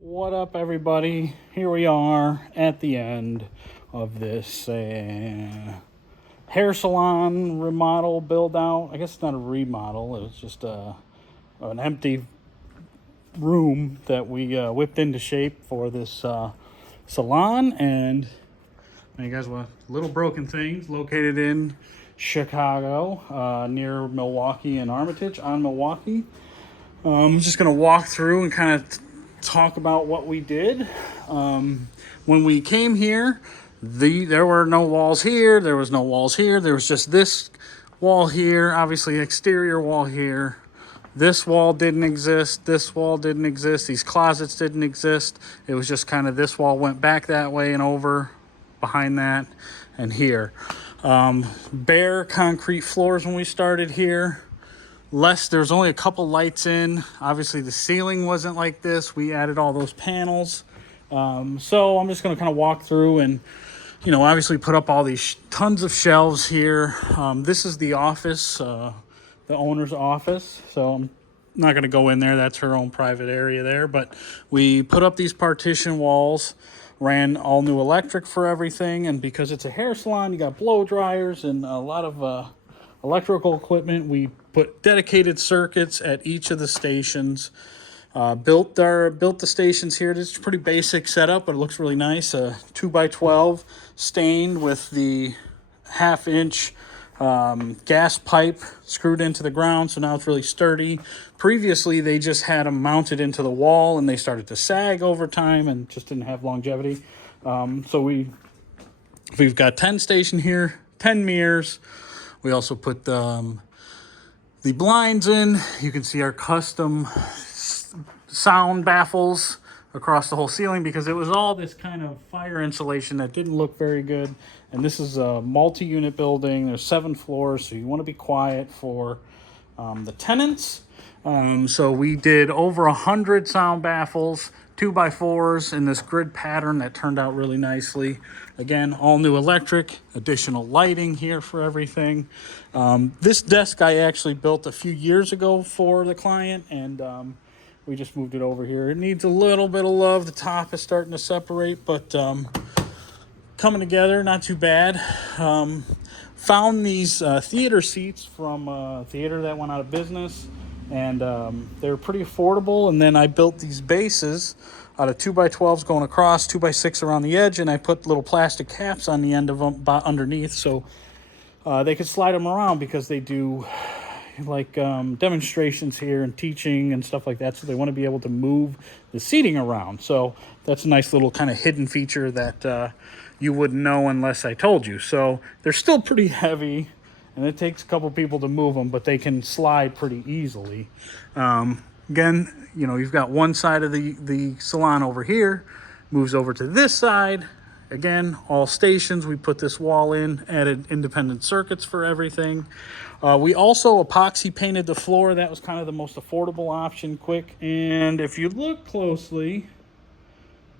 What up, everybody? Here we are at the end of this hair salon remodel, build out. I guess it's not a remodel. It was just an empty room that we whipped into shape for this salon. And you guys want Little Broken Things, located in Chicago, near Milwaukee and Armitage on Milwaukee. I'm just going to walk through and kind of talk about what we did. When we came here, there were no walls here, there was no walls here, there was just this wall here, obviously exterior wall here. This wall didn't exist, this wall didn't exist, these closets didn't exist. It was just kind of this wall went back that way and over behind that and here. Bare concrete floors when we started here. There's only a couple lights in. Obviously the ceiling wasn't like this. We added all those panels. So I'm just going to kind of walk through and, obviously put up all these tons of shelves here. This is the office, the owner's office. So I'm not going to go in there. That's her own private area there. But we put up these partition walls, ran all new electric for everything. And because it's a hair salon, you got blow dryers and a lot of electrical equipment. We put dedicated circuits at each of the stations. Built the stations here. It's a pretty basic setup, but it looks really nice. 2x12 stained with the 1/2-inch gas pipe screwed into the ground, so now it's really sturdy. Previously, they just had them mounted into the wall, and they started to sag over time and just didn't have longevity. So we've got 10 station here, 10 mirrors. We also put the blinds in. You can see our custom sound baffles across the whole ceiling because it was all this kind of fire insulation that didn't look very good. And this is a multi-unit building. There's 7 floors, so you want to be quiet for the tenants. So we did over 100 sound baffles, 2x4s in this grid pattern that turned out really nicely. Again, all new electric, additional lighting here for everything. This desk I actually built a few years ago for the client, and we just moved it over here. It needs a little bit of love. The top is starting to separate, but coming together, not too bad. Found these theater seats from a theater that went out of business, and they were pretty affordable. And then I built these bases out of 2x12s going across, 2x6 around the edge, and I put little plastic caps on the end of them underneath, so they could slide them around because they do like demonstrations here and teaching and stuff like that, so they want to be able to move the seating around. So that's a nice little kind of hidden feature that you wouldn't know unless I told you. So they're still pretty heavy, and it takes a couple people to move them, but they can slide pretty easily. Again, you've got one side of the salon over here, moves over to this side. Again, all stations, we put this wall in, added independent circuits for everything. We also epoxy painted the floor. That was kind of the most affordable option, quick. And if you look closely,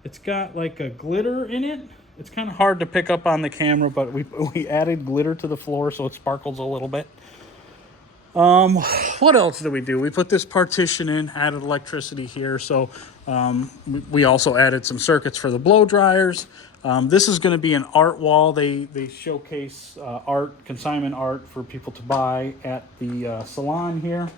it's got like a glitter in it. It's kind of hard to pick up on the camera, but we added glitter to the floor so it sparkles a little bit. What else did we do? We put this partition in, added electricity here. So we also added some circuits for the blow dryers. This is going to be an art wall. They showcase art, consignment art for people to buy at the salon here.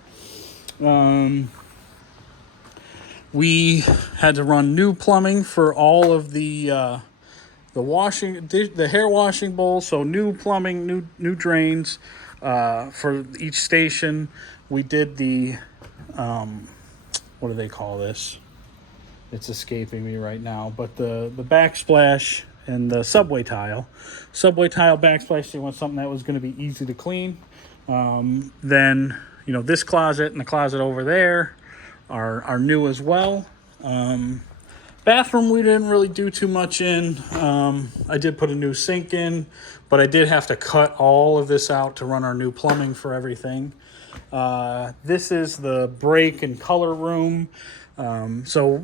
We had to run new plumbing for all of the hair washing bowls. So new plumbing, new drains for each station. We did the what do they call this? It's escaping me right now, but the backsplash and the subway tile backsplash, they want something that was going to be easy to clean. Then this closet and the closet over there are new as well. Bathroom we didn't really do too much in. I did put a new sink in, but I did have to cut all of this out to run our new plumbing for everything. This is the break and color room. So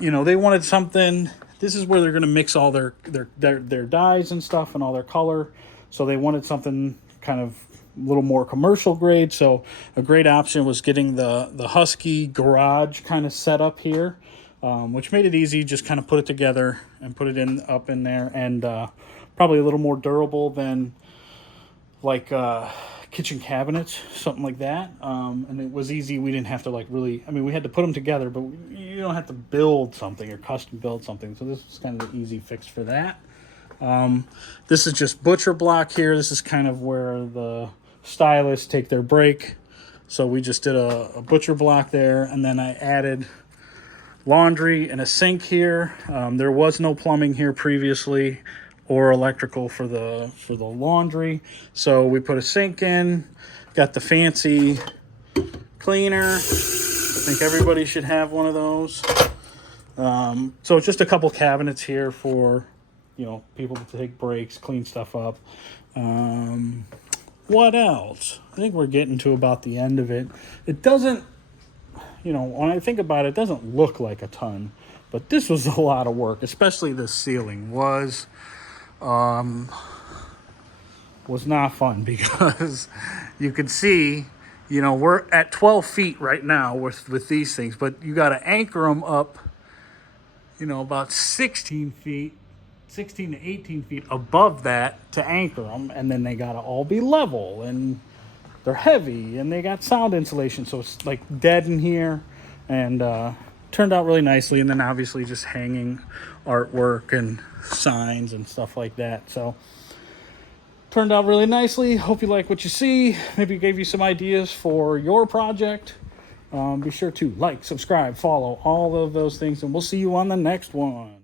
they wanted something. This is where they're going to mix all their dyes and stuff and all their color. So they wanted something kind of a little more commercial grade. So a great option was getting the Husky garage kind of set up here. which made it easy. Just kind of put it together and put it up in there, and probably a little more durable than like kitchen cabinets, something like that. And it was easy. We didn't have to like really, I mean, we had to put them together, but you don't have to build something or custom build something. So this was kind of the easy fix for that. This is just butcher block here. This is kind of where the stylists take their break. So we just did a butcher block there, and then I added laundry and a sink here. There was no plumbing here previously or electrical for the laundry. So we put a sink in, got the fancy cleaner. I think everybody should have one of those. So it's just a couple cabinets here for, you know, people to take breaks, clean stuff up. What else? I think we're getting to about the end of it. It doesn't, you know, when I think about it, it doesn't look like a ton, but this was a lot of work, especially the ceiling was not fun because you could see, you know, we're at 12 feet right now with these things, but you got to anchor them up, you know, about 16 to 18 feet above that to anchor them, and then they got to all be level, and they're heavy, and they got sound insulation, so it's like dead in here, and turned out really nicely. And then obviously just hanging artwork and signs and stuff like that. So turned out really nicely. Hope you like what you see. Maybe gave you some ideas for your project. Be sure to like, subscribe, follow, all of those things, and we'll see you on the next one.